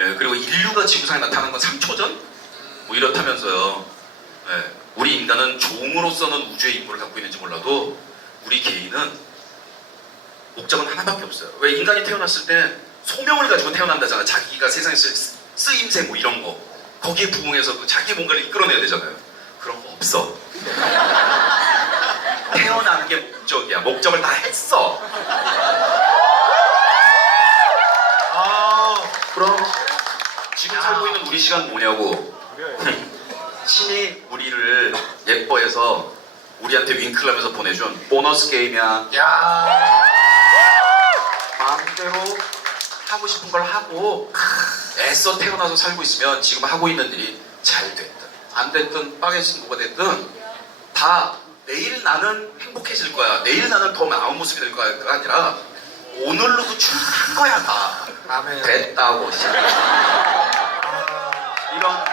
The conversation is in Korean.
예, 그리고 인류가 지구상에 나타난 건 3초 전? 뭐 이렇다면서요. 예, 우리 인간은 종으로서는 우주의 임무를 갖고 있는지 몰라도 우리 개인은 목적은 하나밖에 없어요. 왜 인간이 태어났을 때 소명을 가지고 태어난다잖아. 자기가 세상에 쓰, 쓰임새 뭐 이런 거. 거기에 부응해서 그 자기 뭔가를 이끌어내야 되잖아요. 그런 거 없어. 태어나는 게 목적이야. 목적을 다 했어. 아, 그럼 있는 우리 시간 뭐냐고. 신이 우리를 예뻐해서 우리한테 윙크를 하면서 보내준 보너스 게임이야. 야, 마음대로 하고 싶은 걸 하고 크, 애써 태어나서 살고 있으면 지금 하고 있는 일이 잘 됐든 안 됐든 빠개진 뭐가 됐든 다 내일 나는 행복해질 거야. 내일 나는 더 나은 모습이 될 거야가 아니라 오늘로도 충분한 거야 다. 아멘. 됐다고. 씨. 아, 이런